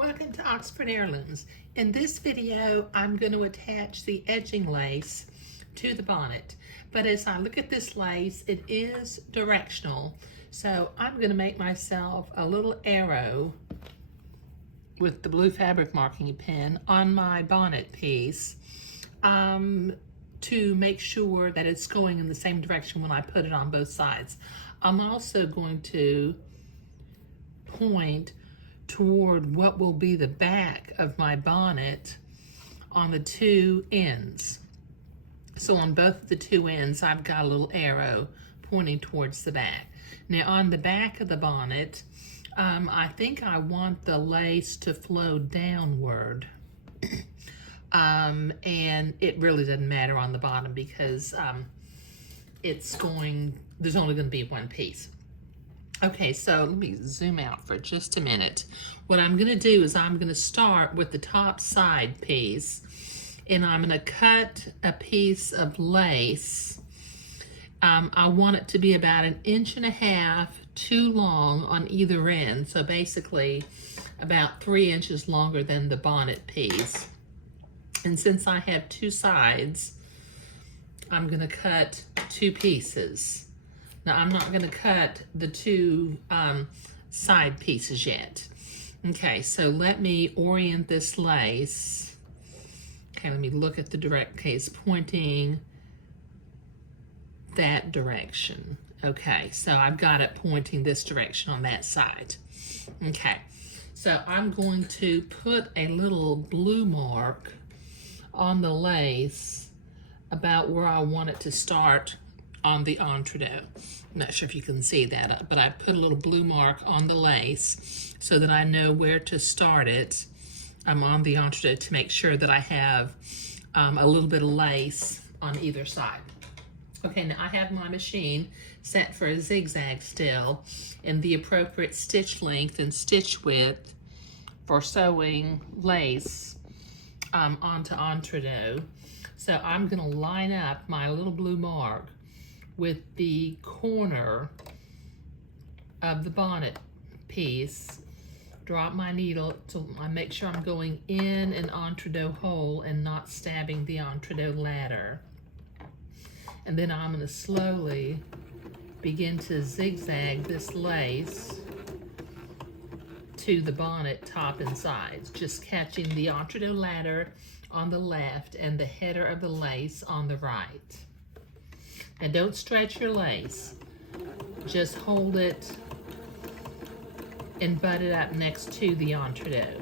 Welcome to Oxford Heirlooms. In this video, I'm going to attach the edging lace to the bonnet. But as I look at this lace, it is directional. So I'm going to make myself a little arrow with the blue fabric marking pen on my bonnet piece to make sure that it's going in the same direction when I put it on both sides. I'm also going to point toward what will be the back of my bonnet on the two ends. So on both of the two ends, I've got a little arrow pointing towards the back. Now on the back of the bonnet, I think I want the lace to flow downward. And it really doesn't matter on the bottom because there's only going to be one piece. Okay, so let me zoom out for just a minute. What I'm gonna do is I'm gonna start with the top side piece and I'm gonna cut a piece of lace. I want it to be about 1.5 inches too long on either end. So basically about 3 inches longer than the bonnet piece. And since I have two sides, I'm gonna cut two pieces. Now, I'm not going to cut the two side pieces yet. Okay, so let me orient this lace. Okay, let me look at the direct case pointing that direction. Okay, so I've got it pointing this direction on that side. Okay, so I'm going to put a little blue mark on the lace about where I want it to start on the entredot. I'm not sure if you can see that, but I put a little blue mark on the lace so that I know where to start it. I'm on the entredot to make sure that I have a little bit of lace on either side. Okay, now I have my machine set for a zigzag still and the appropriate stitch length and stitch width for sewing lace onto entredot. So I'm gonna line up my little blue mark with the corner of the bonnet piece, drop my needle so I make sure I'm going in an entredot hole and not stabbing the entredot ladder. And then I'm going to slowly begin to zigzag this lace to the bonnet top and sides, just catching the entredot ladder on the left and the header of the lace on the right. And don't stretch your lace. Just hold it and butt it up next to the entredot.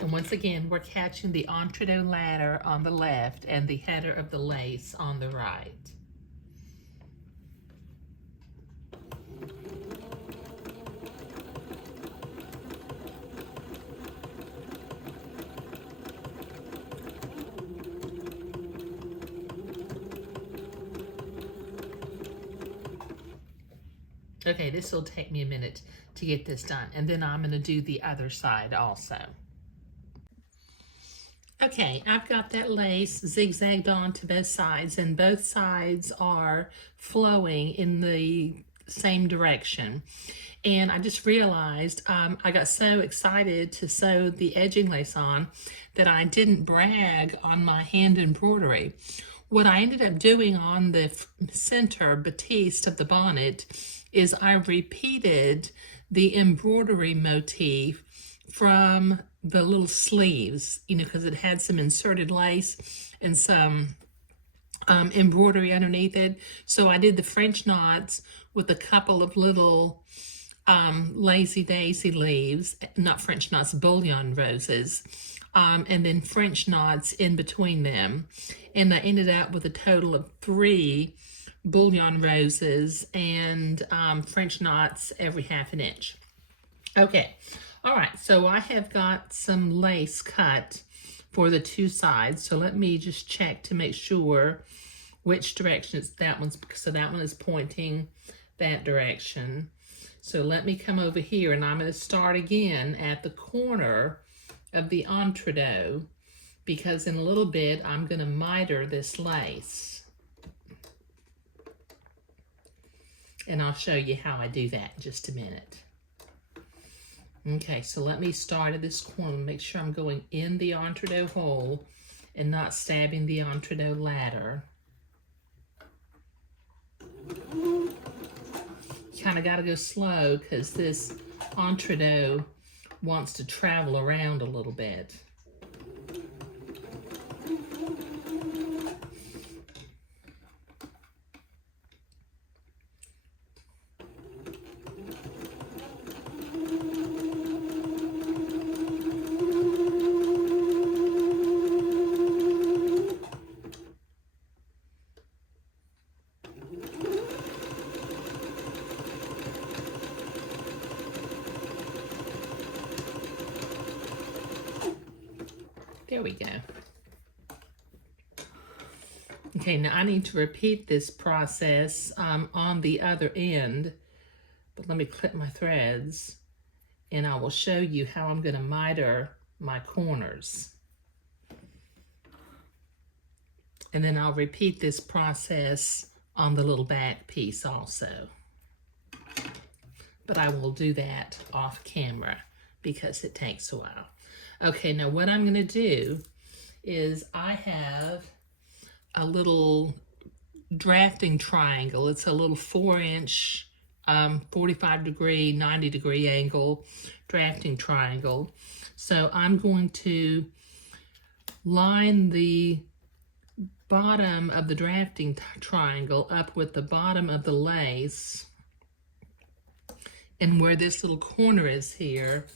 And once again, we're catching the entredot ladder on the left and the header of the lace on the right. Okay, this will take me a minute to get this done, and then I'm going to do the other side also. Okay, I've got that lace zigzagged on to both sides, and both sides are flowing in the same direction. And I just realized I got so excited to sew the edging lace on that I didn't brag on my hand embroidery. What I ended up doing on the center batiste of the bonnet is I repeated the embroidery motif from the little sleeves, because it had some inserted lace and some embroidery underneath it. So I did the French knots with a couple of little lazy daisy leaves, not French knots, bullion roses, and then French knots in between them. And I ended up with a total of 3 bullion roses and French knots every 1/2 inch. Okay, all right, so I have got some lace cut for the two sides. So let me just check to make sure which direction it's that one's, so that one is pointing that direction. So let me come over here and I'm going to start again at the corner of the entredot because in a little bit I'm going to miter this lace. And I'll show you how I do that in just a minute. Okay, so let me start at this corner, make sure I'm going in the entree hole and not stabbing the entree ladder. Kind of got to go slow because this entree wants to travel around a little bit. There we go. Okay, now I need to repeat this process on the other end, but let me clip my threads and I will show you how I'm going to miter my corners. And then I'll repeat this process on the little back piece also. But I will do that off camera because it takes a while. Okay, now what I'm going to do is I have a little drafting triangle. It's a little 4-inch, 45-degree, 90-degree angle drafting triangle. So I'm going to line the bottom of the drafting triangle up with the bottom of the lace. And where this little corner is here,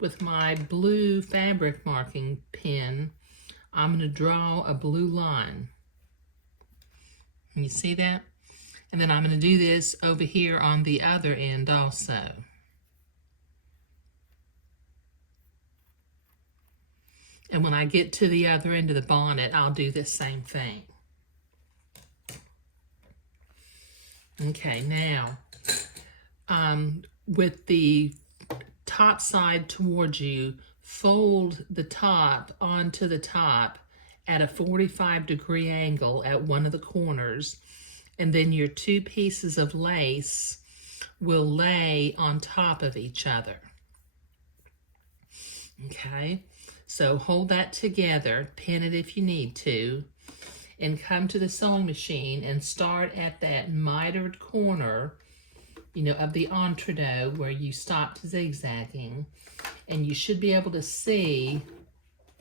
with my blue fabric marking pen, I'm going to draw a blue line. Can you see that? And then I'm going to do this over here on the other end also. And when I get to the other end of the bonnet, I'll do the same thing. Okay, now, with the top side towards you, fold the top onto the top at a 45-degree angle at one of the corners, and then your two pieces of lace will lay on top of each other. Okay, so hold that together, pin it if you need to, and come to the sewing machine and start at that mitered corner, you know, of the entree where you stopped zigzagging, and you should be able to see,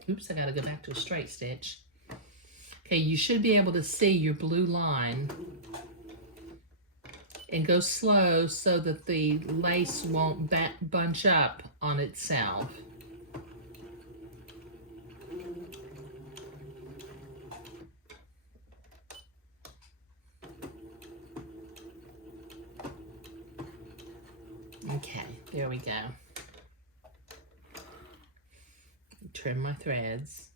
oops, I gotta go back to a straight stitch. Okay, you should be able to see your blue line, and go slow so that the lace won't bunch up on itself. Okay, there we go. Trim my threads.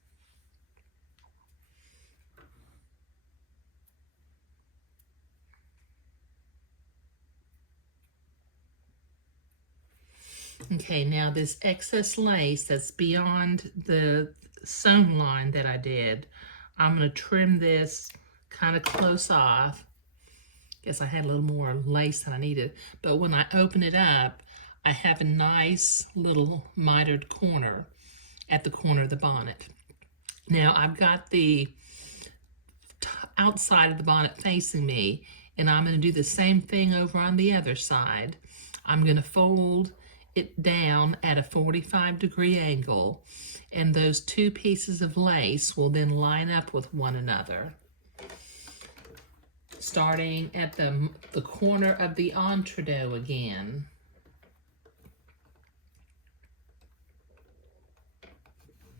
Okay, now this excess lace that's beyond the sewn line that I did, I'm going to trim this kind of close off. Guess I had a little more lace than I needed, but when I open it up, I have a nice little mitered corner at the corner of the bonnet. Now I've got the outside of the bonnet facing me, and I'm going to do the same thing over on the other side. I'm going to fold it down at a 45-degree angle, and those two pieces of lace will then line up with one another. Starting at the corner of the entree again.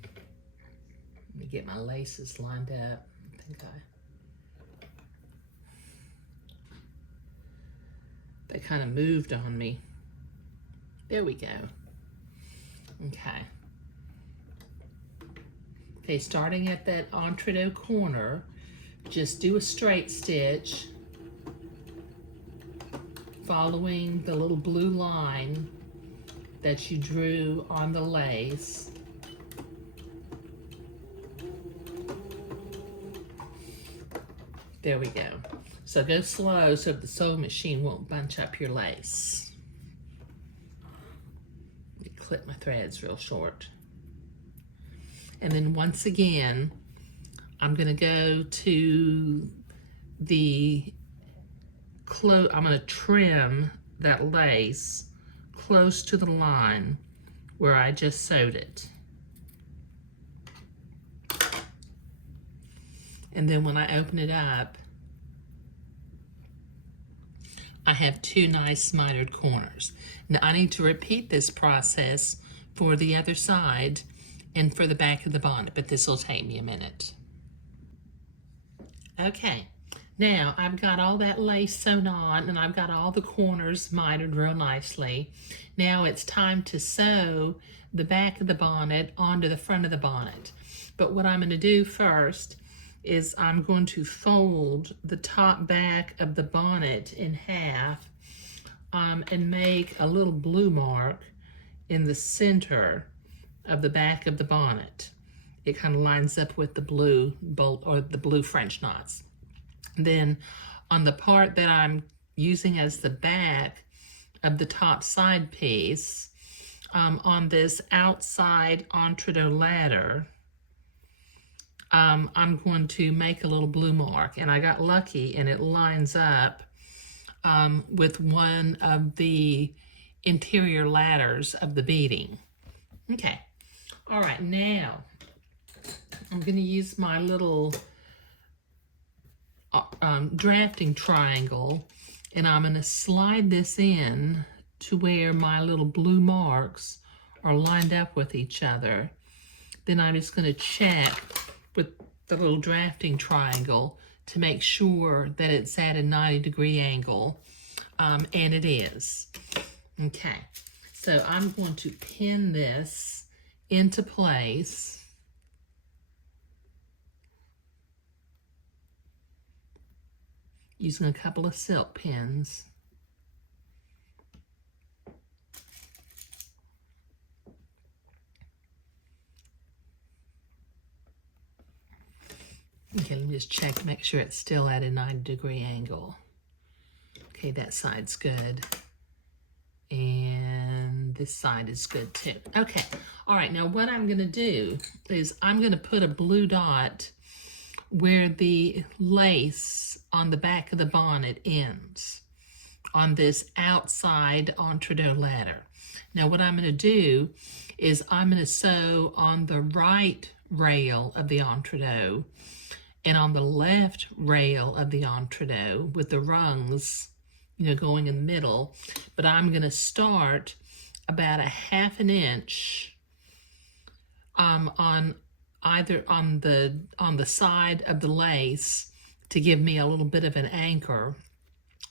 Let me get my laces lined up. I think they kind of moved on me. There we go. Okay. Okay, starting at that entree corner, just do a straight stitch, following the little blue line that you drew on the lace. There we go. So go slow so the sewing machine won't bunch up your lace. Let me clip my threads real short. And then once again, I'm going to go to the I'm going to trim that lace close to the line where I just sewed it. And then when I open it up, I have two nice mitered corners. Now I need to repeat this process for the other side and for the back of the bonnet, but this will take me a minute. Okay, now I've got all that lace sewn on and I've got all the corners mitered real nicely. Now it's time to sew the back of the bonnet onto the front of the bonnet. But what I'm going to do first is I'm going to fold the top back of the bonnet in half and make a little blue mark in the center of the back of the bonnet. It kind of lines up with the blue bolt or the blue French knots. Then on the part that I'm using as the back of the top side piece, on this outside entredot ladder, I'm going to make a little blue mark, and I got lucky and it lines up with one of the interior ladders of the beading. Okay, all right, now I'm going to use my little drafting triangle, and I'm going to slide this in to where my little blue marks are lined up with each other. Then I'm just going to check with the little drafting triangle to make sure that it's at a 90-degree angle, and it is. Okay, so I'm going to pin this into place. Using a couple of silk pins. Okay, let me just check to make sure it's still at a 90-degree angle. Okay, that side's good. And this side is good too. Okay, all right, now what I'm gonna do is I'm gonna put a blue dot where the lace on the back of the bonnet ends on this outside entredot ladder. Now what I'm going to do is I'm going to sew on the right rail of the entredot and on the left rail of the entredot with the rungs, you know, going in the middle. But I'm going to start about a ½ inch on either on the side of the lace to give me a little bit of an anchor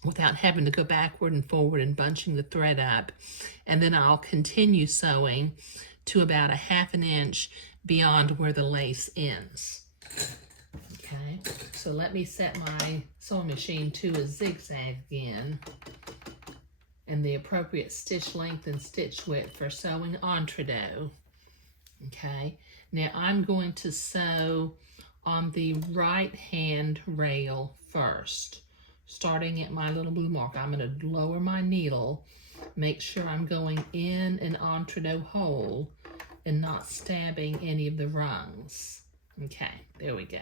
without having to go backward and forward and bunching the thread up. And then I'll continue sewing to about a ½ inch beyond where the lace ends. Okay, so let me set my sewing machine to a zigzag again, and the appropriate stitch length and stitch width for sewing entredot. Okay, now I'm going to sew on the right hand rail first, starting at my little blue mark. I'm going to lower my needle, make sure I'm going in an entredot hole and not stabbing any of the rungs. Okay, there we go.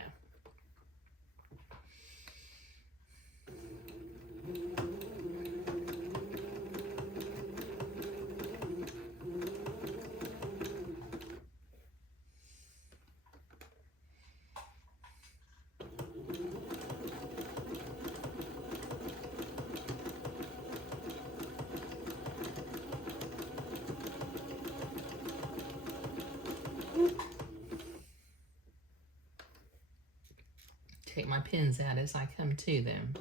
Take my pins out as I come to them.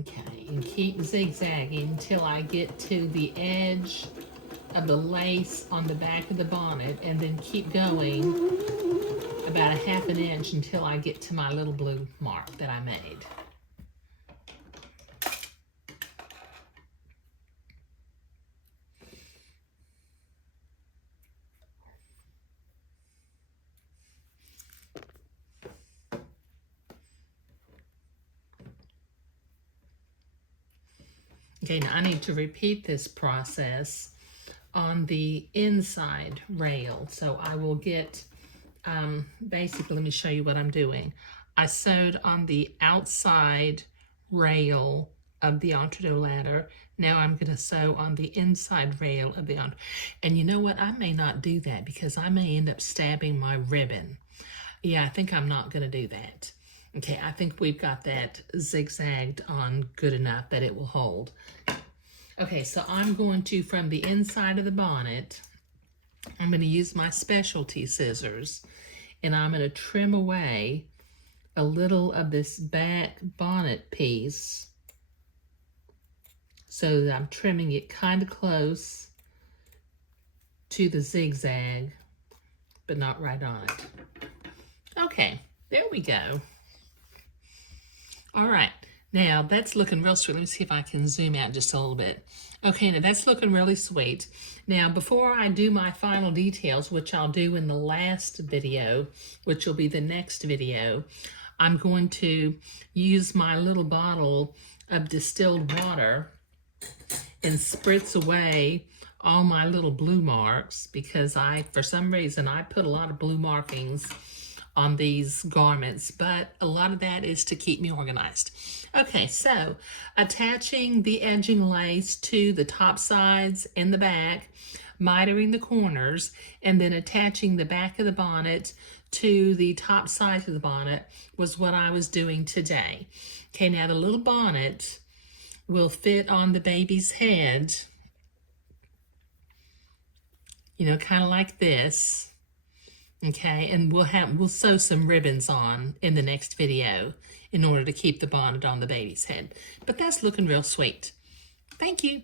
Okay, and keep zigzagging until I get to the edge of the lace on the back of the bonnet, and then keep going about a ½ an inch until I get to my little blue mark that I made. Okay, now I need to repeat this process on the inside rail. So I will get, basically, let me show you what I'm doing. I sewed on the outside rail of the entre-deux ladder. Now I'm going to sew on the inside rail of the entre. And you know what? I may not do that because I may end up stabbing my ribbon. Yeah, I think I'm not going to do that. Okay, I think we've got that zigzagged on good enough that it will hold. Okay, so I'm going to, from the inside of the bonnet, I'm going to use my specialty scissors, and I'm going to trim away a little of this back bonnet piece so that I'm trimming it kind of close to the zigzag, but not right on it. Okay, there we go. All right, now that's looking real sweet. Let me see if I can zoom out just a little bit. Okay, now that's looking really sweet. Now, before I do my final details, which I'll do in the last video, which will be the next video, I'm going to use my little bottle of distilled water and spritz away all my little blue marks because for some reason, I put a lot of blue markings on these garments, but a lot of that is to keep me organized. Okay, so attaching the edging lace to the top sides and the back, mitering the corners, and then attaching the back of the bonnet to the top sides of the bonnet was what I was doing today. Okay, now the little bonnet will fit on the baby's head, you know, kind of like this. Okay, and we'll sew some ribbons on in the next video in order to keep the bonnet on the baby's head. But that's looking real sweet. Thank you.